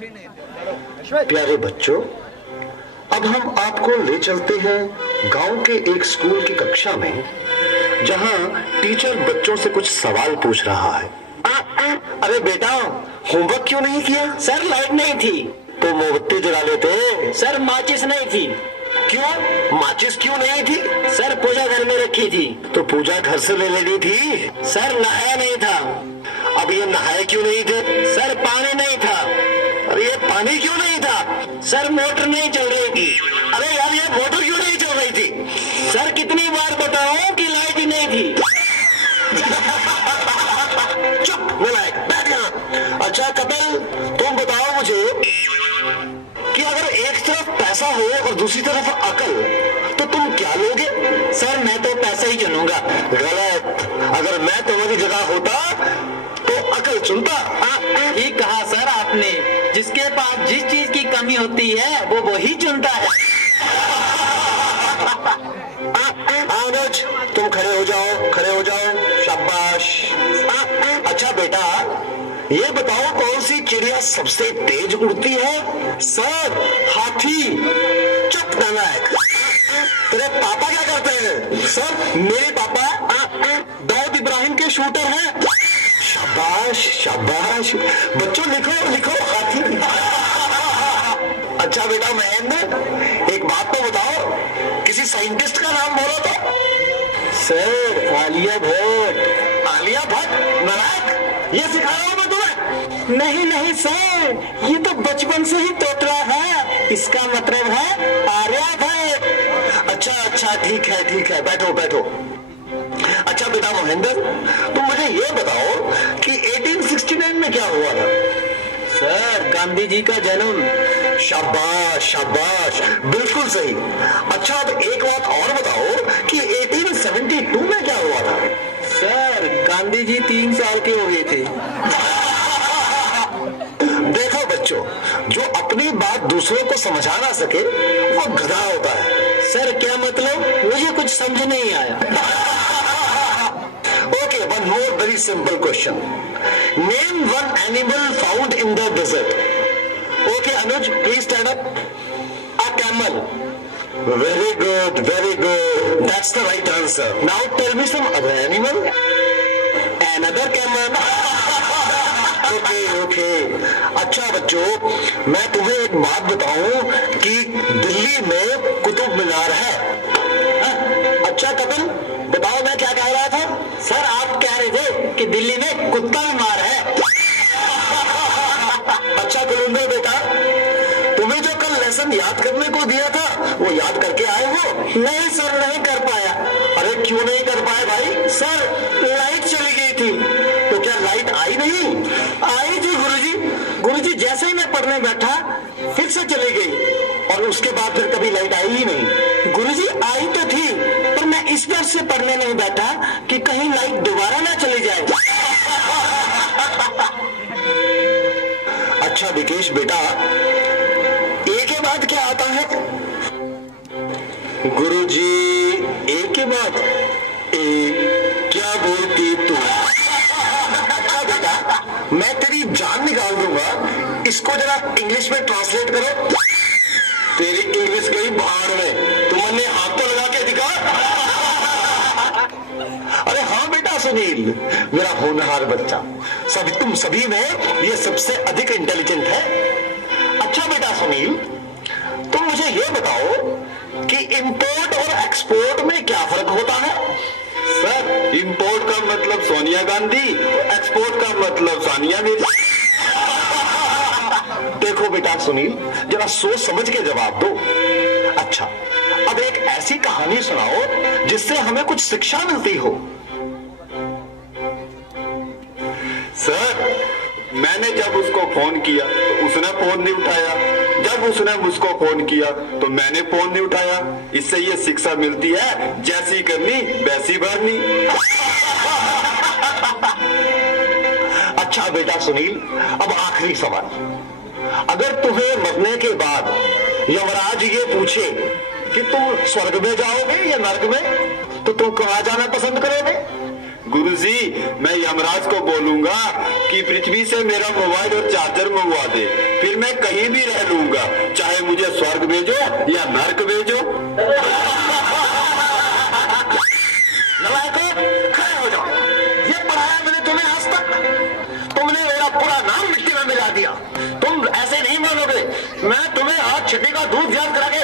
प्यारे बच्चों, अब हम आपको ले चलते हैं गांव के एक स्कूल की कक्षा में, जहां टीचर बच्चों से कुछ सवाल पूछ रहा है। अरे बेटा, होमवर्क क्यों नहीं किया? सर लाइट नहीं थी। तो मोमबत्ती जला लेते। सर माचिस नहीं थी। क्यों? माचिस क्यों नहीं थी? सर पूजा घर में रखी थी। तो पूजा घर से ले लेनी थी। सर नहाया नहीं था। अब ये नहाए क्यों नहीं थे? सर पानी नहीं था। अरे ये पानी क्यों नहीं था? सर मोटर नहीं चल रही थी। अरे यार, ये मोटर क्यों नहीं चल रही थी? सर कितनी बार बताऊं कि लाइट ही नहीं थी। चुप नालायक, बैठ यहाँ। अच्छा कपिल, तुम बताओ मुझे कि अगर एक तरफ पैसा हो और दूसरी तरफ अकल, तो तुम क्या लोगे? सर मैं तो पैसा ही चुनूंगा। गलत। अगर मैं तुम्हारी जगह होता तो अकल चुनता। ठीक कहा सर आपने। जिसके पास जिस चीज की कमी होती है वो वही चुनता है। अनुज, तुम खड़े हो जाओ, खड़े हो जाओ। शाबाश। अच्छा बेटा, ये बताओ कौन सी चिड़िया सबसे तेज उड़ती है? सर हाथी। चुप नालायक। तेरे पापा क्या करते हैं? सर मेरे पापा दाऊद इब्राहिम के शूटर हैं। शाबाश शाबाश। बच्चों लिखो लिखो, हाथी। अच्छा बेटा महेंद्र, एक बात तो बताओ, किसी साइंटिस्ट का नाम बोलो तो। सर आलिया भट्ट। आलिया भट्ट? नालायक, ये सिखा रहा हूं मैं तुम्हें। नहीं नहीं सर, ये तो बचपन से ही तोतला है। इसका मतलब है आर्यभट्ट। अच्छा अच्छा, ठीक है ठीक है, बैठो बैठो। अच्छा बेटा महेंद्र, तुम मुझे ये बताओ कि 1869 में क्या हुआ था? सर गांधी जी का जन्म। शाबाश शाबाश, बिल्कुल सही। अच्छा अब एक बात और बताओ कि 1872 में क्या हुआ था? सर गांधी जी 3 साल के हो गए थे। देखो बच्चों, जो अपनी बात दूसरों को समझा ना सके वो गधा होता है। सर क्या मतलब? मुझे कुछ समझ नहीं आया। Okay, one more very simple question. Name one animal found in the desert. Okay, Anuj, please stand up. A camel. Very good, very good. That's the right answer. Now tell me some other animal. Another camel. Okay, okay. अच्छा बच्चों, मैं तुम्हें एक बात बताऊं कि दिल्ली में कुतुब मीनार है। अच्छा कपिल, बताओ मैं क्या कह रहा था? सर आप कह रहे थे कि दिल्ली में कुत्ता बीमार है। अच्छा गुरुंदर बेटा, तुम्हें जो कल लेसन याद करने को दिया था वो याद करके आए हो? नहीं सर, नहीं कर पाया। अरे क्यों नहीं कर पाए भाई? सर लाइट चली गई थी। तो क्या लाइट आई नहीं? आई थी गुरुजी। गुरुजी जैसे ही मैं पढ़ने बैठा फिर से चली गई। और उसके बाद फिर कभी लाइट आई ही नहीं? गुरुजी आई तो थी, पर मैं इस डर से पढ़ने नहीं बैठा कि कहीं लाइट दोबारा ना चली जाए। अच्छा विकेश बेटा, ए के बाद क्या आता है? गुरुजी ए के बाद ए क्या बोलती तू? अच्छा बेटा, मैं तेरी जान निकाल दूंगा, इसको जरा इंग्लिश में ट्रांसलेट करो। तेरी इंग्लिश गई बाहर में, तुमने हाथ तो लगा के दिखा। अरे हाँ बेटा सुनील, मेरा होनहार बच्चा, तुम सभी में ये सबसे अधिक इंटेलिजेंट है। अच्छा बेटा सुनील, तुम मुझे ये बताओ कि इंपोर्ट और एक्सपोर्ट में क्या फर्क होता है? सर इंपोर्ट का मतलब सोनिया गांधी, एक्सपोर्ट का मतलब सानिया मिर्जा। देखो बेटा सुनील, जरा सोच समझ के जवाब दो। अच्छा अब एक ऐसी कहानी सुनाओ जिससे हमें कुछ शिक्षा मिलती हो। सर मैंने जब उसको फोन किया तो उसने फोन नहीं उठाया, जब उसने मुझको फोन किया तो मैंने फोन नहीं उठाया। इससे ये शिक्षा मिलती है, जैसी करनी वैसी भरनी। अच्छा बेटा सुनील, अब आखिरी सवाल, अगर तुम्हें मरने के बाद यमराज ये पूछे कि तुम स्वर्ग में जाओगे या नर्क में, तो तुम कहाँ जाना पसंद करोगे? गुरुजी मैं यमराज को बोलूंगा कि पृथ्वी से मेरा मोबाइल और चार्जर मंगवा दे। फिर मैं कहीं भी रह लूंगा, चाहे मुझे स्वर्ग भेजो या नर्क भेजो। नलायको, खड़े हो जाओ। ये पढ़ाया मैंने तुम्हें आज तक, तुमने मेरा पूरा नाम मिट्टी में मिला दिया। तुम ऐसे नहीं मानोगे, मैं तुम्हें आज छिट्टी का दूध याद करा के